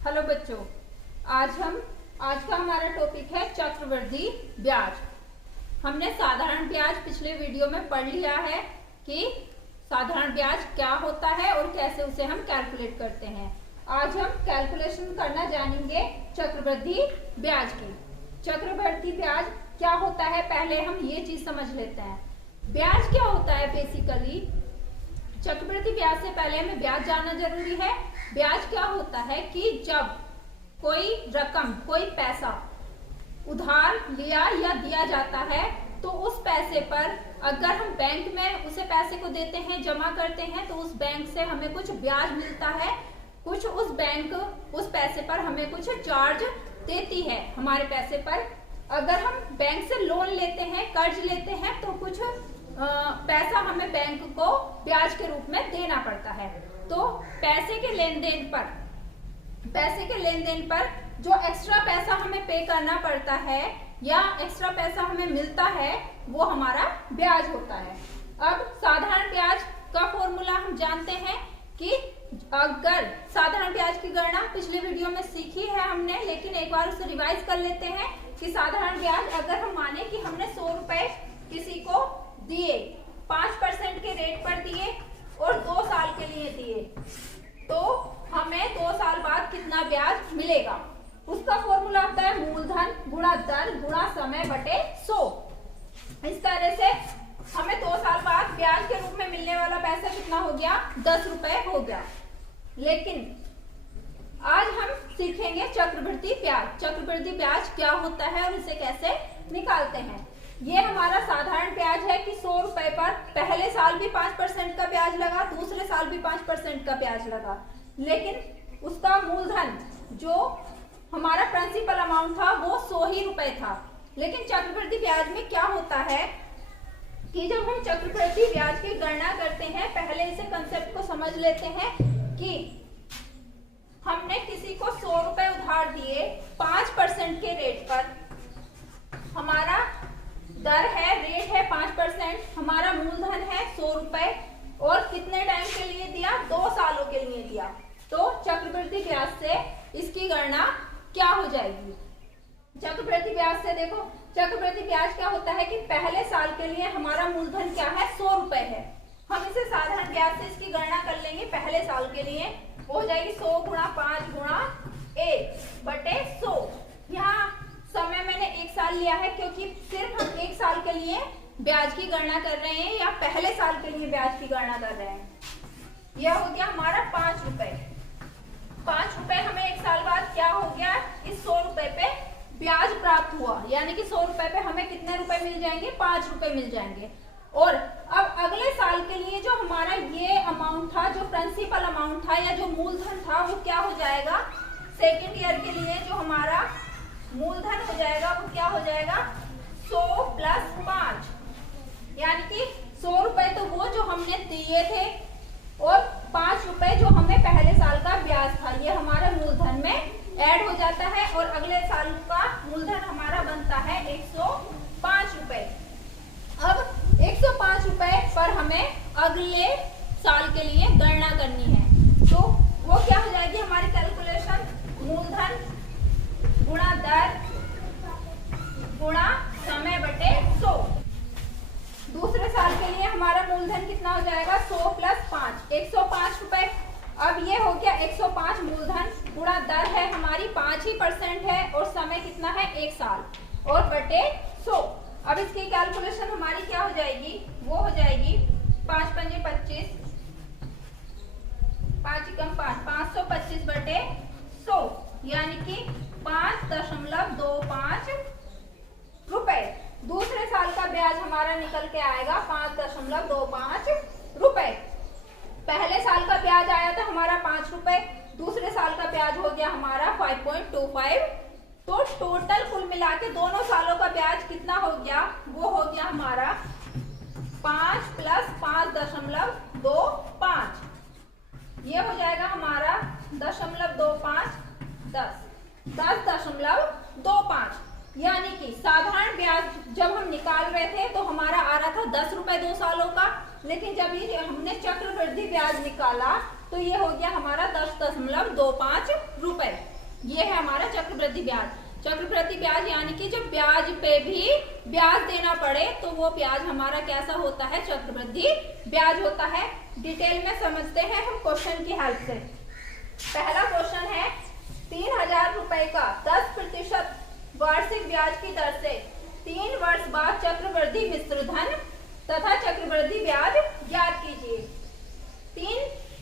Hello बच्चों, आज का हमारा टॉपिक है चक्रवृद्धि ब्याज। हमने साधारण ब्याज पिछले वीडियो में पढ़ लिया है कि साधारण ब्याज क्या होता है और कैसे उसे हम कैलकुलेट करते हैं। आज हम कैलकुलेशन करना जानेंगे चक्रवृद्धि ब्याज की। चक्रवृद्धि ब्याज क्या होता है, पहले हम ये चीज समझ लेते हैं। ब्याज क्या होता है बेसिकली। चक्रवृद्धि ब्याज से पहले हमें ब्याज जानना जरूरी है। ब्याज क्या होता है कि जब कोई रकम, कोई पैसा उधार लिया या दिया जाता है तो उस पैसे पर अगर हम बैंक में उसे पैसे को देते हैं, जमा करते हैं, तो उस बैंक से हमें कुछ ब्याज मिलता है। कुछ उस बैंक उस पैसे पर हमें कुछ चार्ज देती है हमारे पैसे पर। अगर हम बैंक से लोन लेते हैं, कर्ज लेते हैं, तो कुछ पैसा हमें बैंक को ब्याज के रूप में देना पड़ता है। तो पैसे के लेन देन पर जो एक्स्ट्रा पैसा हमें पे करना पड़ता है या एक्स्ट्रा पैसा हमें मिलता है वो हमारा ब्याज होता है। अब साधारण ब्याज का फॉर्मूला हम जानते हैं कि अगर साधारण ब्याज की गणना पिछले वीडियो में सीखी है हमने, लेकिन एक बार उसे रिवाइज कर लेते हैं कि साधारण ब्याज अगर हम माने कि हमने 100 रुपए किसी को दिए, 5% के रेट पर दिए और 2 साल के लिए दिए, तो हमें 2 साल बाद कितना ब्याज मिलेगा। उसका फॉर्मूला होता है मूलधन गुणा दर गुणा समय बटे 100। इस तरह से हमें 2 साल बाद ब्याज के रूप में मिलने वाला पैसा कितना हो गया, 10 रुपए हो गया। लेकिन आज हम सीखेंगे चक्रवृद्धि ब्याज। चक्रवृद्धि ब्याज क्या होता है और इसे कैसे निकालते हैं। ये हमारा साधारण ब्याज है कि 100 रुपए पर पहले साल भी 5% का ब्याज लगा, दूसरे साल भी 5% का ब्याज लगा, लेकिन उसका मूलधन जो हमारा प्रिंसिपल अमाउंट था वो 100 ही रुपए था। लेकिन चक्रवृद्धि ब्याज में क्या होता है कि जब हम चक्रवृद्धि ब्याज की गणना करते हैं, पहले इसे कंसेप्ट को समझ लेते हैं कि हमने किसी को 100 रुपए उधार दिए 5% के रेट पर। हमारा दर है, रेट है 5%, हमारा मूलधन है 100 रुपए और कितने टाइम के लिए दिया, 2 सालों के लिए दिया। तो चक्रवृद्धि ब्याज से इसकी गणना क्या हो जाएगी। चक्रवृद्धि ब्याज से देखो, चक्रवृद्धि ब्याज क्या होता है कि पहले साल के लिए हमारा मूलधन क्या है, 100 रुपए है। हम इसे साधारण ब्याज से इसकी गणना कर लेंगे। पहले साल के लिए हो जाएगी 100 गुणा 5 गुणा 1 बटे 100। यहाँ समय मैंने 1 साल लिया है क्योंकि सिर्फ हम 1 साल के लिए ब्याज की गणना कर रहे हैं या पहले साल के लिए ब्याज की गणना कर रहे हैं। यह हो गया हमारा 5 रुपए। 5 रुपए हमें 1 साल बाद क्या हो गया, इस 100 रुपए पे ब्याज प्राप्त हुआ, यानी कि 100 रुपए पे हमें कितने रुपए मिल जाएंगे, 5 रुपए मिल जाएंगे। और अब अगले साल के लिए जो हमारा ये अमाउंट था, जो प्रिंसिपल अमाउंट था या जो मूलधन था, वो क्या हो जाएगा, सेकेंड ईयर के लिए जो हमारा मूलधन हो जाएगा वो क्या हो जाएगा, 100 प्लस 5, यानी कि 100 रुपए तो वो जो हमने दिए थे और 5 रुपए जो हमें पहले साल का ब्याज था, ये हमारे मूलधन में ऐड हो जाता है और अगले साल का मूलधन हमारा बनता है 105 रुपए। अब 105 रुपए पर हमें अगले साल के लिए गणना करनी है, तो वो क्या हो जाएगी हमारी कैलकुलेशन, मूलधन गुणा दर गुणा समय बटे 100। दूसरे साल के लिए हमारा मूलधन कितना हो जाएगा, 100 प्लस 5, 105 रुपए। अब ये हो गया 105 मूलधन गुणा दर है हमारी 5% है और समय कितना है, 1 साल, और बटे 100। अब इसकी कैलकुलेशन हमारी क्या हो जाएगी, वो हो जाएगी 5 पंजे 25, 5 कम 5, 525 बटे 100, यानी कि 5.25 रुपए। दूसरे साल का ब्याज हमारा निकल के आएगा 5.25 रुपए। पहले साल का ब्याज आया था हमारा 5 रुपए, दूसरे साल का ब्याज हो गया हमारा 5.25। तो टोटल कुल मिला के दोनों सालों का ब्याज कितना हो गया, वो हो गया हमारा 5 प्लस 5.25, ये हो जाएगा हमारा 0.25, 10.25, यानी कि साधारण ब्याज जब हम निकाल रहे थे तो हमारा आ रहा था 10 रुपए 2 सालों का, लेकिन जब ये हमने चक्रवृद्धि ब्याज निकाला तो ये हो गया हमारा 10.25 रुपए। ये है हमारा चक्रवृद्धि ब्याज। चक्रवृद्धि ब्याज यानी कि जब ब्याज पे भी ब्याज देना पड़े तो वो ब्याज हमारा कैसा होता है, चक्रवृद्धि ब्याज होता है। डिटेल में समझते हैं हम क्वेश्चन की हेल्प से। पहला क्वेश्चन है 3000 रुपए का 10% वार्षिक ब्याज की दर से 3 वर्ष बाद चक्रवृद्धि मिश्र धन तथा चक्रवृद्धि ब्याज ज्ञात कीजिए।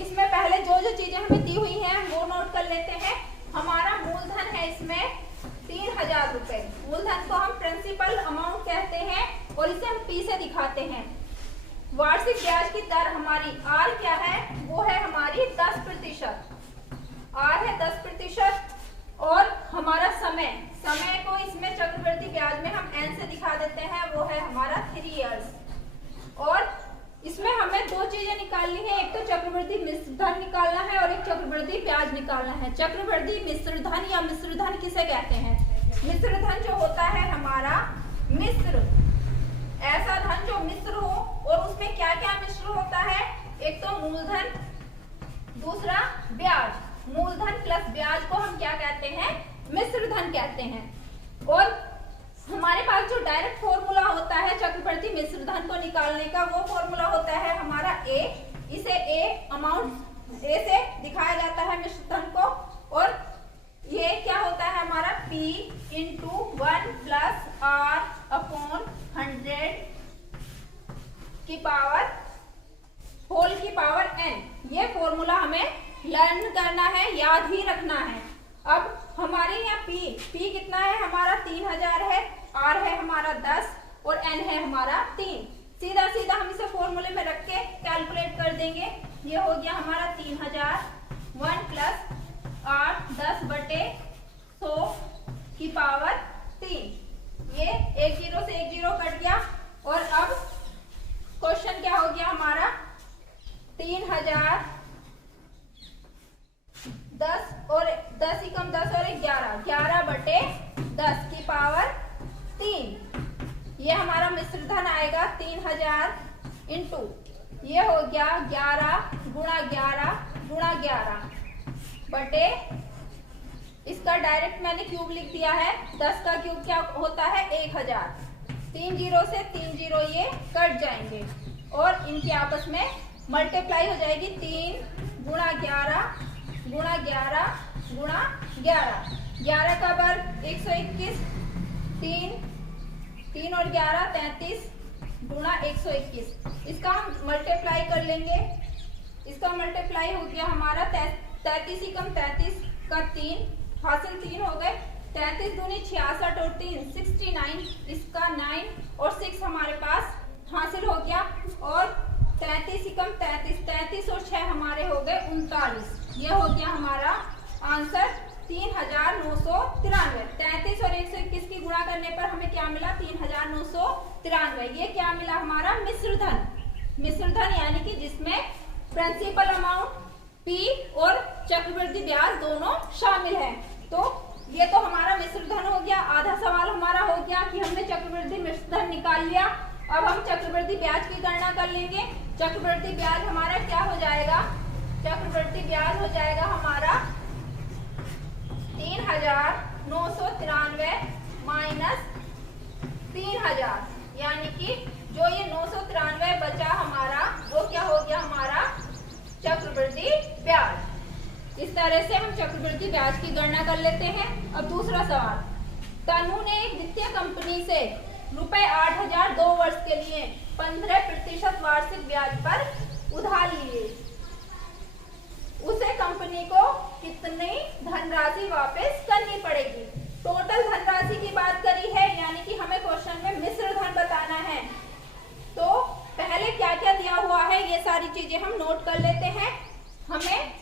इसमें पहले जो चीजें हमें दी हुई हैं वो नोट कर लेते हैं। हमारा मूलधन है इसमें 3000 रुपए। मूलधन को हम प्रिंसिपल अमाउंट कहते हैं और इसे हम P से दिखाते हैं। वार्षिक ब्याज की दर हमारी R क्या है, वो है हमारी 10%। R है 10% और हमारा समय को इसमें चक्रवृद्धि ब्याज में हम N से दिखा देते हैं, वो है हमारा 3 इयर्स। और इसमें हमें दो चीजें निकालनी है, एक तो चक्रवृद्धि मिश्र धन निकालना है और एक चक्रवृद्धि ब्याज निकालना है। चक्रवृद्धि मिश्र धन या मिश्र धन किसे कहते हैं? मिश्र धन जो होता है हमारा मिश्र, ऐसा धन जो मिश्र हो और उसमें क्या क्या मिश्र होता है, एक तो मूलधन, दूसरा ब्याज। मूलधन प्लस ब्याज को हम क्या कहते हैं, मिश्र धन कहते हैं। और हमारे पास जो डायरेक्ट फॉर्मूला होता है चक्रवृद्धि मिश्र धन को निकालने का, वो फॉर्मूला होता है हमारा A। इसे A अमाउंट A से दिखाया जाता है मिश्र धन को, और ये क्या होता है हमारा P into 1 plus R upon 100 की पावर होल की पावर N। ये फॉर्मूला हमें लर्न करना है, याद ही रखना है। अब हमारे यहाँ P कितना है हमारा 3000 है, R है हमारा 10 और N है हमारा 3। सीधा सीधा हम इसे फॉर्मूले में रख के कैलकुलेट कर देंगे। ये हो गया हमारा 3000 1 प्लस R 10 बटे 100 की पावर 3। ये एक जीरो से एक जीरो कट गया। और अब क्वेश्चन क्या हो गया हमारा, 3000 10 और 10 ही कम 10 और 11 बटे 10 की पावर 3। ये हमारा मिश्र धन आएगा 3000 इंटू ये हो गया 11 गुणा 11 बटे, इसका डायरेक्ट मैंने क्यूब लिख दिया है। 10 का क्यूब क्या होता है 1000। 3 जीरो से 3 जीरो ये कट जाएंगे और इनकी आपस में मल्टीप्लाई हो जाएगी। 3 गुणा 11 गुणा 11 गुणा 11 का वर्ग 121, 3 और 11 33 गुणा 121। इसका हम मल्टीप्लाई कर लेंगे। इसका मल्टीप्लाई हो गया हमारा 33 ही कम 33 का 3 हासिल 3 हो गए। 33 दूनी 66 और 3 69, इसका 9 और 6 हमारे पास हासिल हो गया। और 33 ही कम 33 और 6 हमारे हो गए 39। यह हो गया हमारा आंसर 3993। 33 और 121 की गुणा करने पर हमें क्या मिला 3993। ये क्या मिला हमारा मिश्र धन यानी कि जिसमें प्रिंसिपल अमाउंट P और चक्रवृद्धि ब्याज दोनों शामिल है। तो ये तो हमारा मिश्र धन हो गया। आधा सवाल हमारा हो गया कि हमने चक्रवृद्धि मिश्र धन निकाल लिया। अब हम चक्रवृद्धि ब्याज की गणना कर लेंगे। चक्रवृद्धि ब्याज हमारा क्या हो जाएगा, चक्रवृद्धि ब्याज हो जाएगा हमारा 3993 माइनस 3000, यानी कि जो ये 993 बचा हमारा वो क्या हो गया हमारा चक्रवृद्धि ब्याज। इस तरह से हम चक्रवृद्धि ब्याज की गणना कर लेते हैं। अब दूसरा सवाल, तनु ने एक वित्तीय कंपनी से रुपए 8000 2 वर्ष के लिए 15% वार्षिक ब्याज पर उधार लिए। उसे कंपनी को कितनी धनराशि वापस करनी पड़ेगी? टोटल धनराशि की बात करी है, यानी कि हमें क्वेश्चन में मिश्र धन बताना है। तो पहले क्या क्या दिया हुआ है ये सारी चीजें हम नोट कर लेते हैं। हमें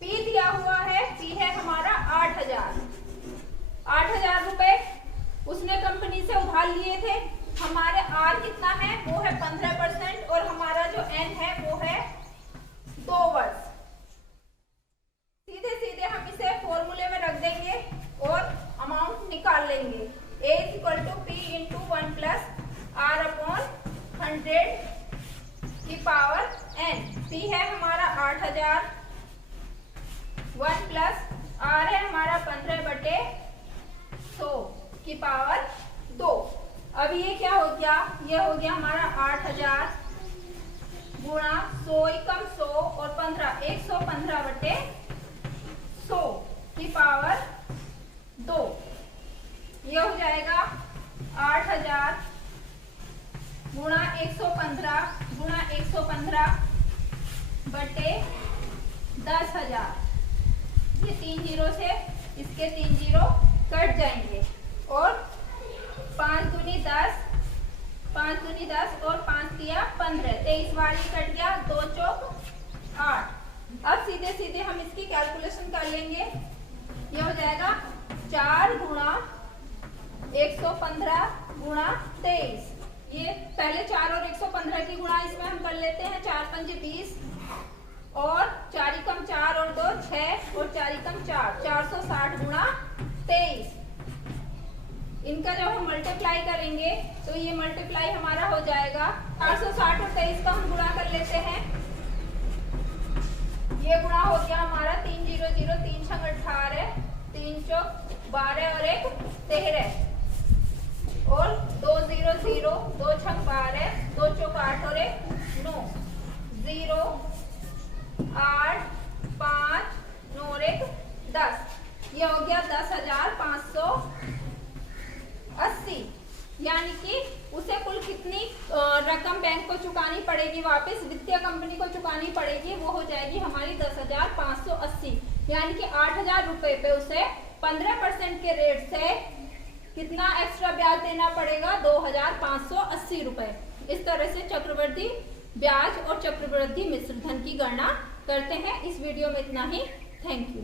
P दिया हुआ है, P है हमारा 8000 रुपए उसने कंपनी से उधार लिए थे। हमारे R कितना है, वो है 15% और हमारा जो N है वो है 2 वर्ष। सीधे सीधे हम इसे फॉर्मूले में रख देंगे और अमाउंट निकाल लेंगे। A = P into 1 plus R upon 100 की पावर N। P है हमारा 8000 1 प्लस आर है हमारा 15/100 की पावर 2। अब ये क्या हो गया, ये हो गया हमारा 8000 गुणा 100 एकम 100 और 15 115/100 की पावर 2। ये हो जाएगा 8000 गुणा 115 गुणा 115/10,000। ये 3 जीरो से इसके 3 जीरो कट जाएंगे और 5 दूनी 10 और 5 दिया 15, 23 बार ही कट गया, 2 चौक 8। अब सीधे सीधे हम इसकी कैलकुलेशन कर लेंगे। ये हो जाएगा 4 गुणा 115 गुणा 23। ये पहले 4 और 115 की गुणा इसमें हम कर लेते हैं। 4 5 20 और 4 एकम 4 और 2 6 और 4 एकम 4 460 गुणा 23। इनका जब हम मल्टीप्लाई करेंगे तो ये मल्टीप्लाई हमारा हो जाएगा 460 और 23 का हम गुणा कर लेते हैं। ये गुणा हो गया हमारा 3 0 0 3 छंग 18, 3 चौक 12 और 1 13 और 2 0 0 2 छंग 12, 2 चौक 8 और 1 9 0 8 5 9 और 1 10। ये हो गया 10,580। यानी कि उसे कुल कितनी रकम बैंक को चुकानी पड़ेगी, वापस वित्तीय कंपनी को चुकानी पड़ेगी, वो हो जाएगी हमारी 10,580। यानी कि 8,000 रुपए पे उसे 15% के रेट से कितना एक्स्ट्रा ब्याज देना पड़ेगा, 2,580 रुपए। इस तरह से चक्रवृद्धि ब्याज और चक्रवृद्धि मिश्र धन की गणना करते हैं। इस वीडियो में इतना ही। Thank you.